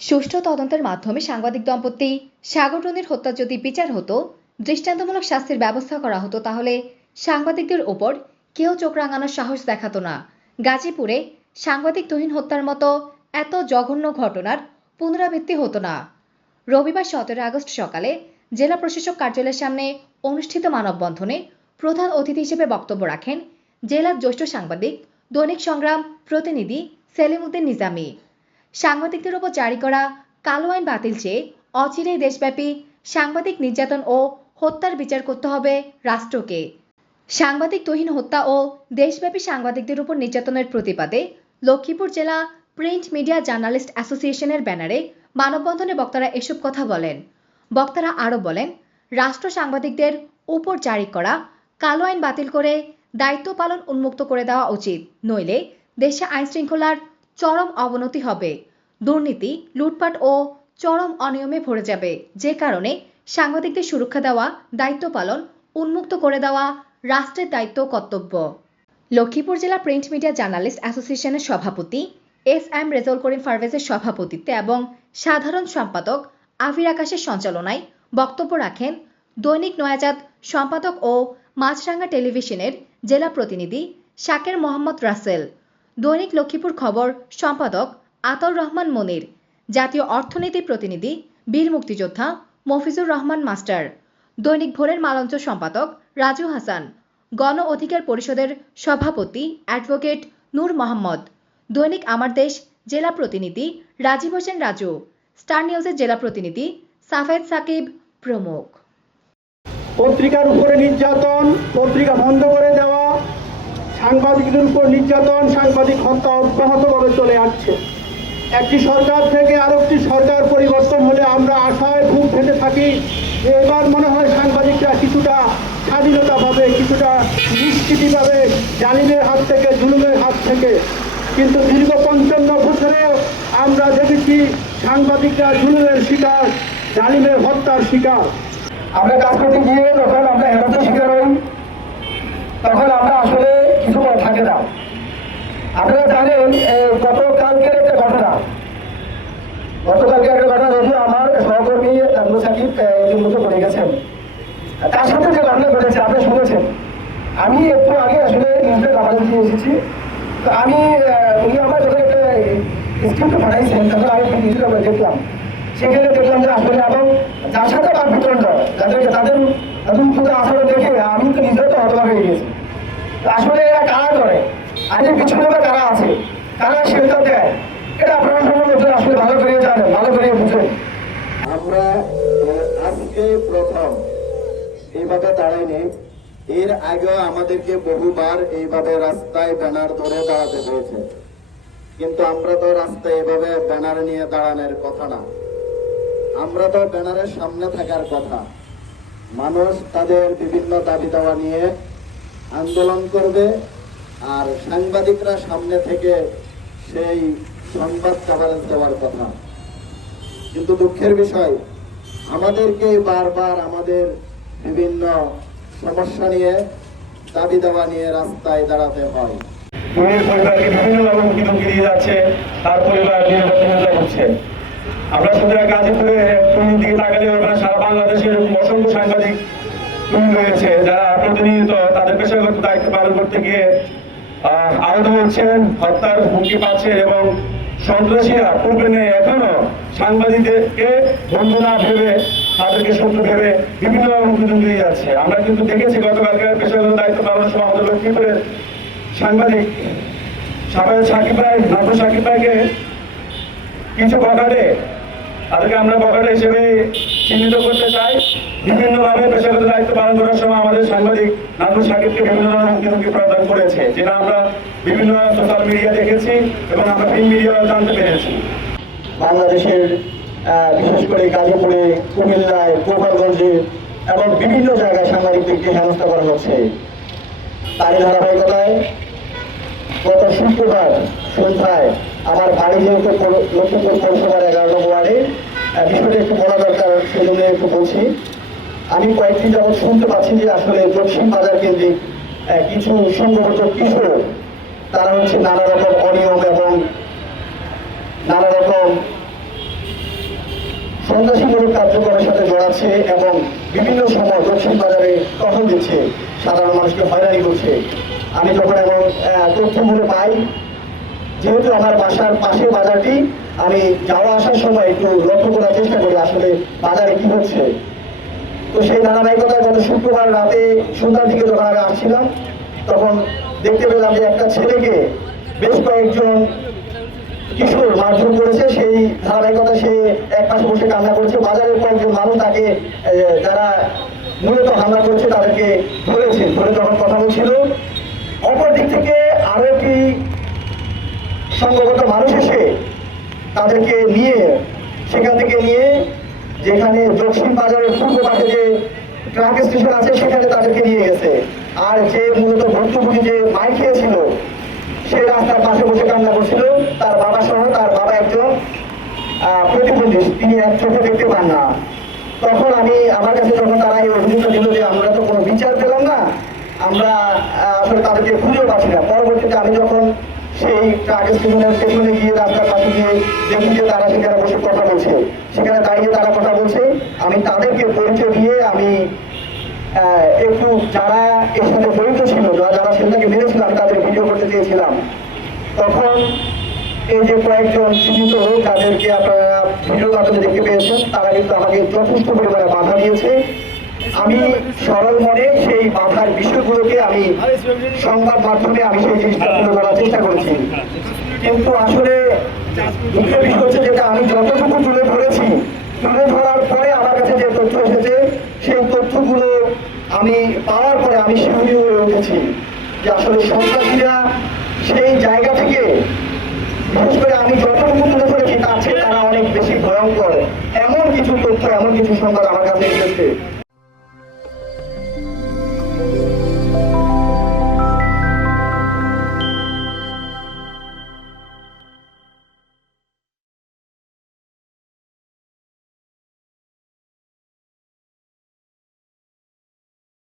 সুষ্ঠু তদন্তের মাধ্যমে সাংবাদিক দম্পতি সাগর রনির হত্যার যদি বিচার হতো, দৃষ্টান্তমূলক শাস্তির ব্যবস্থা করা হতো, তাহলে সাংবাদিকদের ওপর কেউ চোখ রাঙানোর সাহস দেখাতো না। গাজীপুরে সাংবাদিক তুহিন হত্যার মতো এত জঘন্য ঘটনার পুনরাবৃত্তি হতো না। রবিবার 17 আগস্ট সকালে জেলা প্রশাসক কার্যালয়ের সামনে অনুষ্ঠিত মানববন্ধনে প্রধান অতিথি হিসেবে বক্তব্য রাখেন জেলার জ্যেষ্ঠ সাংবাদিক, দৈনিক সংগ্রাম প্রতিনিধি সেলিম উদ্দিন নিজামী। সাংবাদিকদের ওপর জারি করা কালো আইন বাতিল চেয়ে অচিরেই দেশব্যাপী সাংবাদিক নির্যাতন ও হত্যার বিচার করতে হবে রাষ্ট্রকে। সাংবাদিক তুহিন হত্যা ও দেশব্যাপী সাংবাদিকদের উপর নির্যাতনের প্রতিবাদে লক্ষ্মীপুর জেলা প্রিন্ট মিডিয়া জার্নালিস্ট অ্যাসোসিয়েশনের ব্যানারে মানববন্ধনে বক্তারা এসব কথা বলেন। বক্তারা আরও বলেন, রাষ্ট্র সাংবাদিকদের উপর জারি করা কালো আইন বাতিল করে দায়িত্ব পালন উন্মুক্ত করে দেওয়া উচিত, নইলে দেশে আইন শৃঙ্খলার চরম অবনতি হবে। দুর্নীতি, লুটপাট ও চরম অনিয়মে ভরে যাবে, যে কারণে সাংবাদিকদের সুরক্ষা দেওয়া, দায়িত্ব পালন উন্মুক্ত করে দেওয়া রাষ্ট্রের দায়িত্ব কর্তব্য। লক্ষ্মীপুর জেলা প্রিন্ট মিডিয়া জার্নালিস্ট অ্যাসোসিয়েশনের সভাপতি এস.এম. রেজাউল করিম পারভেজের সভাপতিত্বে এবং সাধারণ সম্পাদক আবির আকাশের সঞ্চালনায় বক্তব্য রাখেন দৈনিক নয়াজাত সম্পাদক ও মাছরাঙ্গা টেলিভিশনের জেলা প্রতিনিধি শাকের মোহাম্মদ রাসেল, দৈনিক লক্ষ্মীপুর খবর সম্পাদক আতাউর রহমান মনির, জাতীয় অর্থনীতি প্রতিনিধি বীর মুক্তিযোদ্ধা মফিজুর রহমান মাস্টার, দৈনিক ভোরের মালঞ্চ সম্পাদক রাজু হাসান, গণ অধিকার পরিষদের সভাপতি অ্যাডভোকেট নূর মোহাম্মদ, দৈনিক আমার দেশ জেলা প্রতিনিধি রাজীব হোসেন রাজু, স্টার নিউজের জেলা প্রতিনিধি সাফেদ সাকিব প্রমুখ। পত্রিকার উপরে নির্যাতন, পত্রিকা বন্ধ করে দেওয়া, সাংবাদিকদের উপর নির্যাতন, সাংবাদিক হত্যা অব্যাহতভাবে চলে আসছে। একটি সরকার থেকে আরেকটি সরকার পরিবর্তন হলে আমরা আশায় বুক ফেটে থাকি যে এবার মনে হয় সাংবাদিকরা কিছুটা স্বাধীনতা পাবে, কিছুটা নিষ্কৃতি পাবে জালিমের হাত থেকে, জুলুমের হাত থেকে। কিন্তু দীর্ঘ 55 বছরেও আমরা দেখেছি সাংবাদিকরা জুলুমের শিকার, জালিমের হত্যার শিকার। আমরা কাজ করতে গিয়ে যখন আমরা হেরতের শিকার হই, তখন আমরা আসলে কিছু থাকে না। আপনারা জানেন গতকালকের একটা ঘটনা, যদিও আমার সহকর্মী আব্দুল সাকিব মতো করে গেছেন, তার সাথে যে ঘটনা ঘটেছে আপনি শুনেছেন। আমি একটু আগে আসলে নিউজের কাভারেজ দিয়ে এসেছি, তো আমি উনি আমার যখন একটা স্ক্রিপ্ট পাঠাইছেন তখন আমি নিউজের কাভারেজ দেখলাম। সেখানে দেখলাম যে আসলে এবং যার সাথে আমার বিতরণ যাদেরকে তাদের আসলে দেখে আমি তো নিজেও তো হতবাক হয়ে গেছি। আসলে এরা কারা করে, আইনের পিছনে কারা আছে, কারা শেল্টার দেয়, এটা আপনারা সবাই আসলে ভালো করে জানেন, ভালো করে বুঝেন। আমরা আজকে প্রথম এইভাবে দাঁড়াইনি, এর আগেও আমাদেরকে বহুবার এইভাবে রাস্তায় ব্যানার ধরে দাঁড়াতে হয়েছে, কিন্তু আমরা তো রাস্তায় এভাবে ব্যানার নিয়ে দাঁড়ানোর কথা না। আমরা তো ব্যানারের সামনে থাকার কথা। মানুষ তাদের বিভিন্ন দাবি দাওয়া নিয়ে আন্দোলন করবে, আর সাংবাদিকরা সামনে থেকে সেই সংবাদ কভারেজ দেওয়ার কথা। কিন্তু দুঃখের বিষয়, আমাদেরকে বারবার আমাদের বিভিন্ন সমস্যা নিয়ে, দাবি দাওয়া নিয়ে রাস্তায় দাঁড়াতে হয়। পরিবারকে বিভিন্নভাবে হুমকি দিয়ে যাচ্ছে, তার পরিবার নিরাপত্তা করছে। আমরা শুধু গাজীপুরে তুমির দিকে তাকালে সারা বাংলাদেশে এরকম অসংখ্য সাংবাদিক রয়েছে যারা প্রতিনিয়ত তাদের পেশাগত দায়িত্ব পালন করতে গিয়ে আহত হচ্ছেন, হত্যার হুমকি পাচ্ছেন, এবং সন্ত্রাসীরা পূর্বে নেই এখনো সাংবাদিকদেরকে বন্ধু না ভেবে, তাদেরকে শত্রু ভেবে বিভিন্নভাবে হুমকি দিয়ে যাচ্ছে। আমরা কিন্তু দেখেছি গতকালকে পেশাগত দায়িত্ব পালনের সময় আমাদের লক্ষ্মীপুরের সাংবাদিক সাকিব ভাইকে কিছু বখাটে, তাদেরকে আমরা বখাটে হিসেবে চিহ্নিত করতে চাই। বিভিন্নভাবে পেশাগত দায়িত্ব পালন করার সময় আমাদের সাংবাদিক নাজমুল সাকিবকে বিভিন্ন ধরনের হুমকি প্রদান করেছে, যেটা আমরা বিভিন্ন সোশ্যাল মিডিয়া দেখেছি এবং আমরা প্রিন্ট মিডিয়াও জানতে পেরেছি। বাংলাদেশের বিশেষ করে গাজীপুরে, কুমিল্লায়, গোপালগঞ্জে এবং বিভিন্ন জায়গায় সাংবাদিকদেরকে হেনস্থা করা হচ্ছে। তারই ধারাবাহিকতায় গত শুক্রবার সন্ধ্যায় আমার বাড়ি যেহেতু লক্ষ্মীপুর পৌরসভার 11 নং ওয়ার্ডে, বিষয়টা একটু বলা দরকার, সেজন্য একটু বলছি। আমি কয়েকদিন যাবৎ শুনতে পাচ্ছি যে আসলে দক্ষিণ বাজার কেন্দ্রিক কিছু সংঘবদ্ধ কিশোর, তারা হচ্ছে নানা রকম অনিয়ম এবং নানা রকম সন্ত্রাসীমূলক কার্যক্রমের সাথে জড়াচ্ছে এবং বিভিন্ন সময় দক্ষিণ বাজারে টহল দিচ্ছে, সাধারণ মানুষকে হয়রানি করছে। আমি যখন এমন তথ্যগুলো পাই, যেহেতু আমার বাসার পাশের বাজারটি, আমি যাওয়া আসার সময় একটু লক্ষ্য করার চেষ্টা করি আসলে বাজারে কি হচ্ছে। তো সেই ধারাবাহিকতায় গত শুক্রবার রাতে সন্ধ্যার দিকে যখন আমি আসছিলাম, তখন দেখতে পেলাম যে একটা ছেলেকে বেশ কয়েকজন কিশোর মারধর করেছে। সেই ধারাবাহিকতা সে এক পাশে বসে কান্না করেছে। বাজারের কয়েকজন মানুষ তাকে যারা মূলত হামলা করেছে তাদেরকে ধরেছে, ধরে যখন কথা বলছিল, অপর দিক থেকে আরো একটি সংঘবদ্ধ মানুষ এসে তাদেরকে নিয়ে সেখান থেকে নিয়ে যেখানে দক্ষিণ বাজারের পূর্ব পাশে যে ট্রাক স্টেশন আছে সেখানে তাদেরকে নিয়ে গেছে। আর যে মূলত ভুক্তভোগী যে মাইক খেয়েছিল সে রাস্তার পাশে বসে কান্না করছিল। তার বাবা সহ, তার বাবা একজন প্রতিবন্ধী, তিনি এক চোখে দেখতে পান না। তখন আমার কাছে যখন তারা এই অভিযোগটা দিল যে আমরা তো কোনো বিচার পেলাম না, আমরা আসলে তাদেরকে খুঁজেও পাচ্ছি না। পরবর্তীতে আমি যখন সেই ট্রাক স্টেশনের পেছনে গিয়ে রাস্তার পাশে গিয়ে দেখি যে তারা সেখানে বসে কথা বলছে, সেখানে দাঁড়িয়ে তারা কথা বলছে, আমি তাদেরকে পরিচয় দিয়ে আমি একটু যারা এর সাথে জড়িত ছিল, যারা ছেলেটাকে মেরেছিল, আমি তাদের ভিডিও করতে চেয়েছিলাম। তখন এই যে কয়েকজন চিহ্নিত লোক যাদেরকে আপনারা ভিডিওর মাধ্যমে দেখতে পেয়েছেন, তারা কিন্তু আমাকে যথেষ্ট পরিমাণে বাধা দিয়েছে। আমি সরল মনে সেই বাধার বিষয়গুলোকে আমি সংবাদ মাধ্যমে আমি সেই জিনিসটা তুলে ধরার চেষ্টা করেছি। কিন্তু আসলে দুঃখের বিষয় হচ্ছে যেটা আমি যতটুকু তুলে ধরেছি, তুলে ধরার পরে আমার কাছে যে তথ্য এসেছে সেই তথ্যগুলো আমি পাওয়ার পরে আমি শিহরিত হয়ে উঠেছি যে আসলে সন্ত্রাসীরা সেই জায়গা থেকে, বিশেষ করে আমি যতটুকু তুলে ধরেছি তার চেয়ে তারা অনেক বেশি ভয়ঙ্কর এমন কিছু তথ্য, এমন কিছু সংবাদ আমার কাছে এসেছে